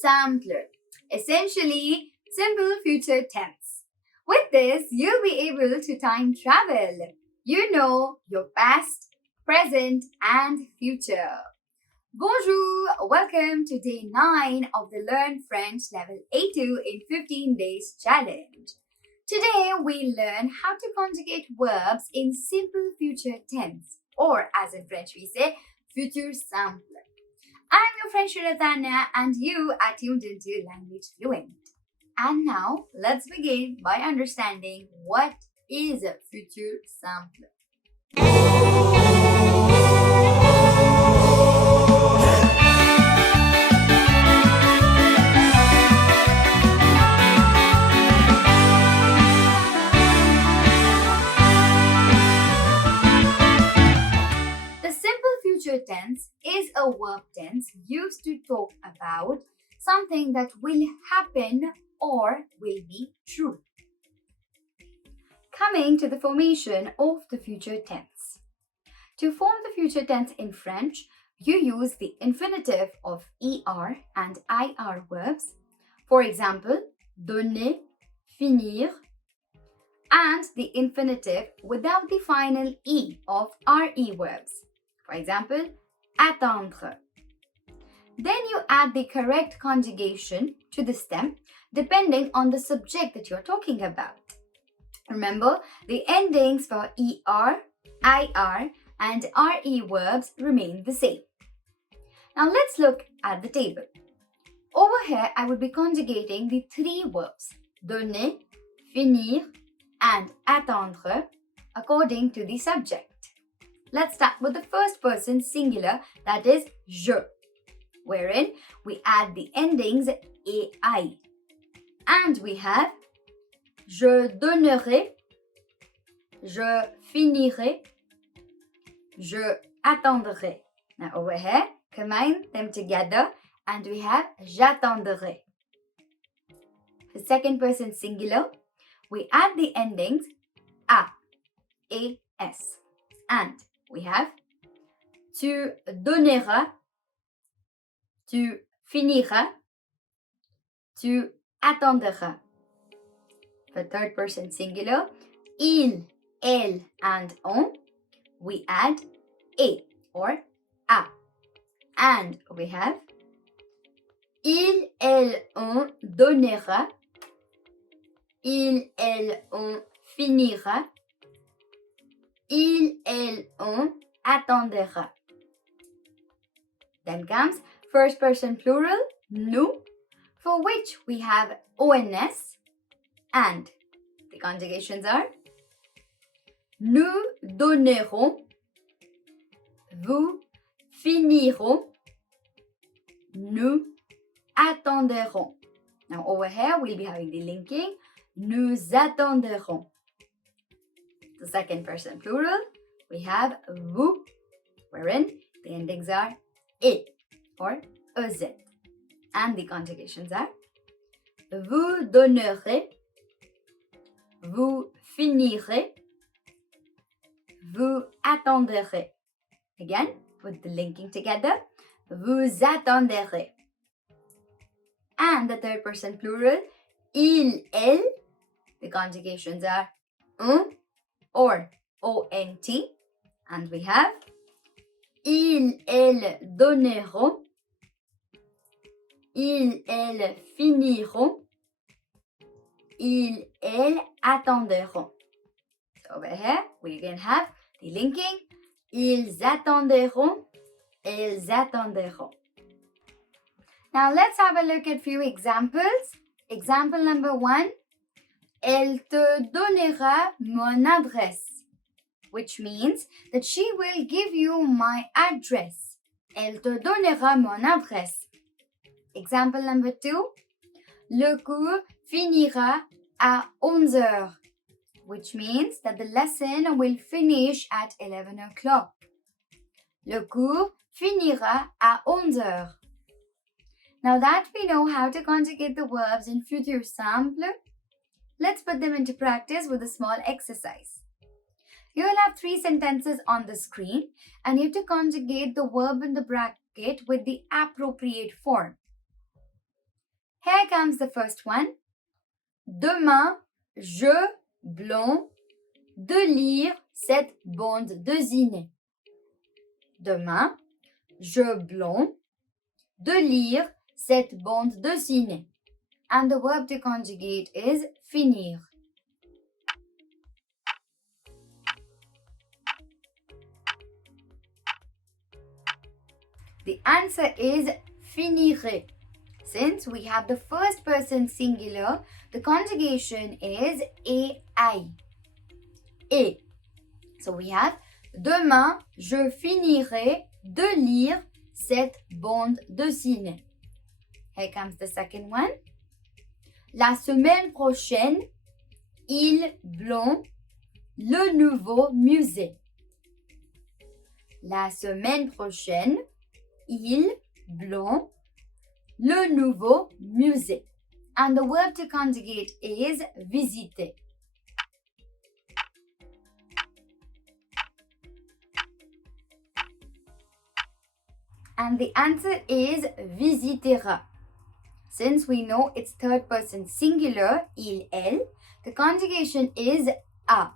simple, essentially simple future tense. With this, you'll be able to time travel. You know your past, present, and future. Bonjour! Welcome to day 9 of the Learn French Level A2 in 15 Days Challenge. Today, we learn how to conjugate verbs in simple future tense, or as in French we say, futur simple. I'm your friend Shratanya and you are tuned into Language Fluent. And now, let's begin by understanding what is a futur simple. The simple future tense is a verb tense used to talk about something that will happen or will be true. Coming to the formation of the future tense. To form the future tense in French, you use the infinitive of ER and IR verbs. For example, donner, finir, and the infinitive without the final E of RE verbs. For example, attendre. Then you add the correct conjugation to the stem depending on the subject that you're talking about. Remember, the endings for ER, IR, and RE verbs remain the same. Now let's look at the table. Over here, I will be conjugating the three verbs, donner, finir, and attendre, according to the subject. Let's start with the first person singular, that is je, wherein we add the endings ai. And we have je donnerai, je finirai, je attendrai. Now over here, combine them together and we have j'attendrai. For second person singular, we add the endings a, es, and we have tu donneras, tu finiras, tu attendras. For third person singular, il, elle, and on, we add et or a. And we have il, elle, on donnera, il, elle, on finira, il, elle, on attendra. Then comes first person plural, nous, for which we have ons, and the conjugations are nous donnerons, vous finirons, nous attendrons. Now over here we'll be having the linking nous attendrons. The second person plural, we have vous, wherein the endings are et or ez. And the conjugations are vous donnerez, vous finirez, vous attendrez. Again, put the linking together, vous attendrez. And the third person plural, il, elle, the conjugations are un or ont, and we have ils, elles donneront, ils, elles finiront, ils, elles attendront. So over here, we again have the linking, ils attendront, elles attendront. Now let's have a look at few examples. Example number 1, elle te donnera mon adresse, which means that she will give you my address. Elle te donnera mon adresse. Example number 2, le cours finira à 11h, which means that the lesson will finish at 11 o'clock. Le cours finira à 11h. Now that we know how to conjugate the verbs in future simple, let's put them into practice with a small exercise. You will have 3 sentences on the screen and you have to conjugate the verb in the bracket with the appropriate form. Here comes the first one. Demain, je blond de lire cette bande dessinée. Demain, je blond de lire cette bande dessinée. And the verb to conjugate is finir. The answer is finirai. Since we have the first person singular, the conjugation is ai. Et. So we have demain, je finirai de lire cette bande dessinée. Here comes the second one. La semaine prochaine, il blond le nouveau musée. La semaine prochaine, il blond le nouveau musée. And the verb to conjugate is visiter. And the answer is visitera. Since we know it's third person singular, il, elle, the conjugation is a.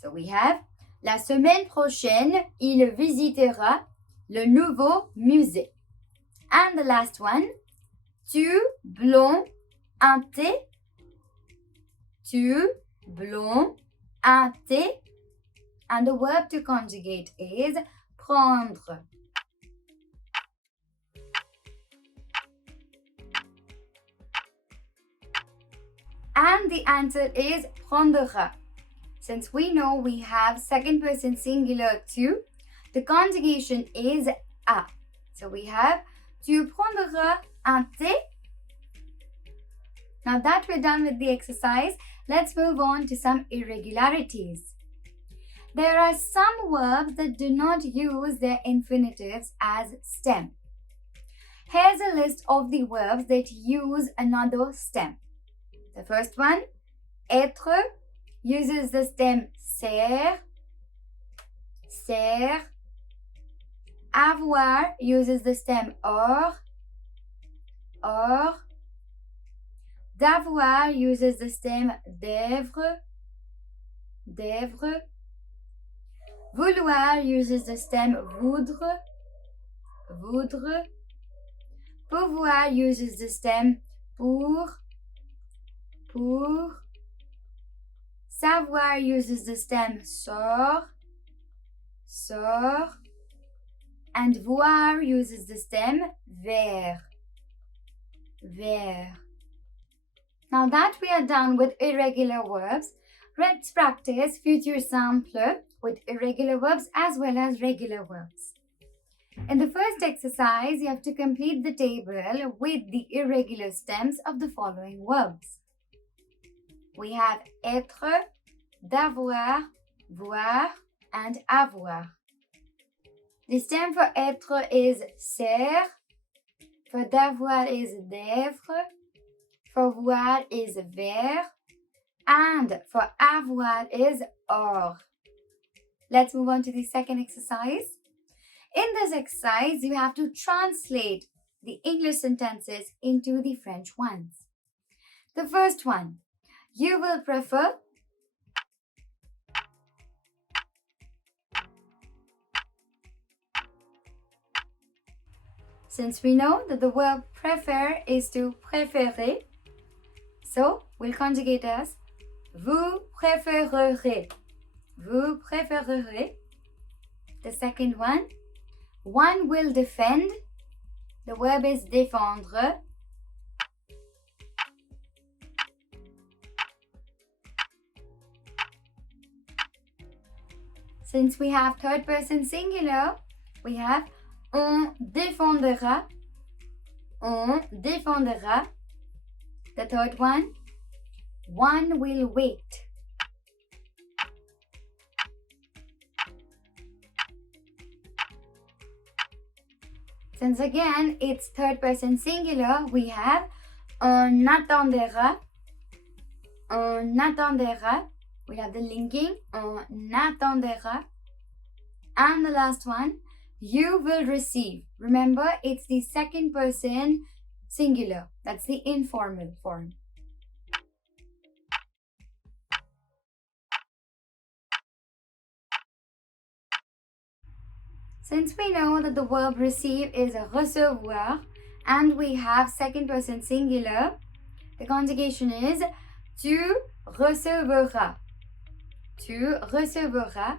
So we have la semaine prochaine, il visitera le nouveau musée. And the last one, tu blond un thé. Tu blond un thé. And the verb to conjugate is prendre. And the answer is prendera. Since we know we have second person singular tu, the conjugation is a. So we have tu prendras un thé. Now that we're done with the exercise, let's move on to some irregularities. There are some verbs that do not use their infinitives as stem. Here's a list of the verbs that use another stem. The first one, être, uses the stem ser. Avoir uses the stem or. D'avoir uses the stem d'être. Vouloir uses the stem voudre. Pouvoir uses the stem pour. Savoir uses the stem saur. And voir uses the stem ver. Now that we are done with irregular verbs, let's practice future simple with irregular verbs as well as regular verbs. In the first exercise, you have to complete the table with the irregular stems of the following verbs. We have être, d'avoir, voir, and avoir. The stem for être is ser, for d'avoir is d'être, for voir is ver, and for avoir is or. Let's move on to the second exercise. In this exercise, you have to translate the English sentences into the French ones. The first one, you will prefer. Since we know that the verb prefer is to préférer, so we'll conjugate as vous préférerez. Vous préférerez. The second one will defend. The verb is défendre. Since we have third person singular, we have on défendra. On défendra. The third one will wait. Since again it's third person singular, we have on attendra. On attendra. We have the linking on attendra. And the last one, you will receive. Remember, it's the second person singular. That's the informal form. Since we know that the verb receive is recevoir and we have second person singular, the conjugation is tu recevras. Tu recevras.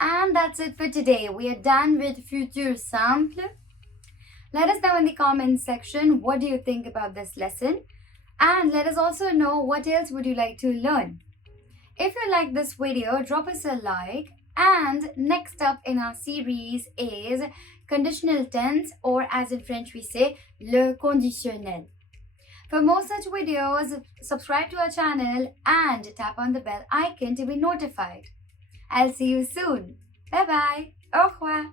And that's it for today. We are done with futur simple. Let us know in the comments section what do you think about this lesson, and let us also know what else would you like to learn. If you like this video, drop us a like. And next up in our series is conditional tense, or as in French we say le conditionnel. For more such videos, subscribe to our channel and tap on the bell icon to be notified. I'll see you soon. Bye bye. Au revoir.